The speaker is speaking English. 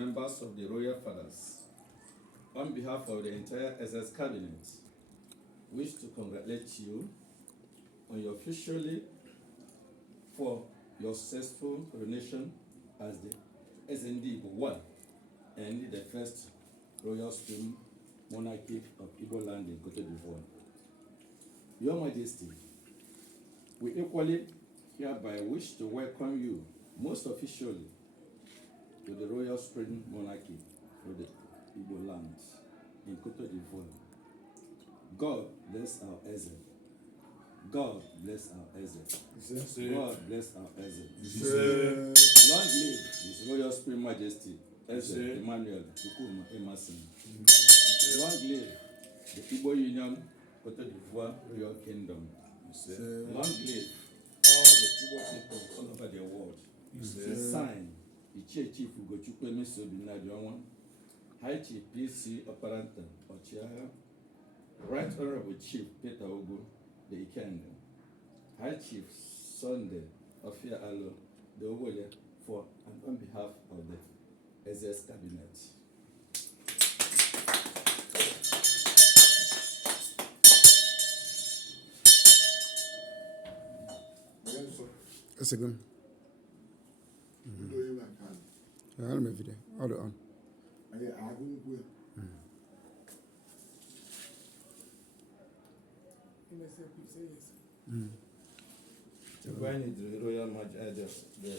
members of the Royal Fathers, on behalf of the entire SS Cabinet, wish to congratulate you on your officially for your successful coronation as the Ndigbo one and the first Royal Supreme Monarchy of Igbo land in Cote d'Ivoire. Your Majesty, we equally hereby wish to welcome you most officially to the Royal Supreme Monarchy of the Igbo land in Cote d'Ivoire. God bless our Eze. God bless our Eze. God bless our Eze. Long live His Royal Supreme Majesty, Eze Emmanuel, Chukwuma, long live the Igbo Union, Cote d'Ivoire, Royal Kingdom. Long live all the Igbo people all over the world. Sign, Ikechukwu, High Chief PC Operanta, Ochiaha, Right Honorable Chief Peter Ogo, the Ikenda, High Chief Sunday Ofia Alo, the Ogoya, for and on behalf of the SS Cabinet. That's a good. I'll make video. Hold on. So, when the Royal Majesty, the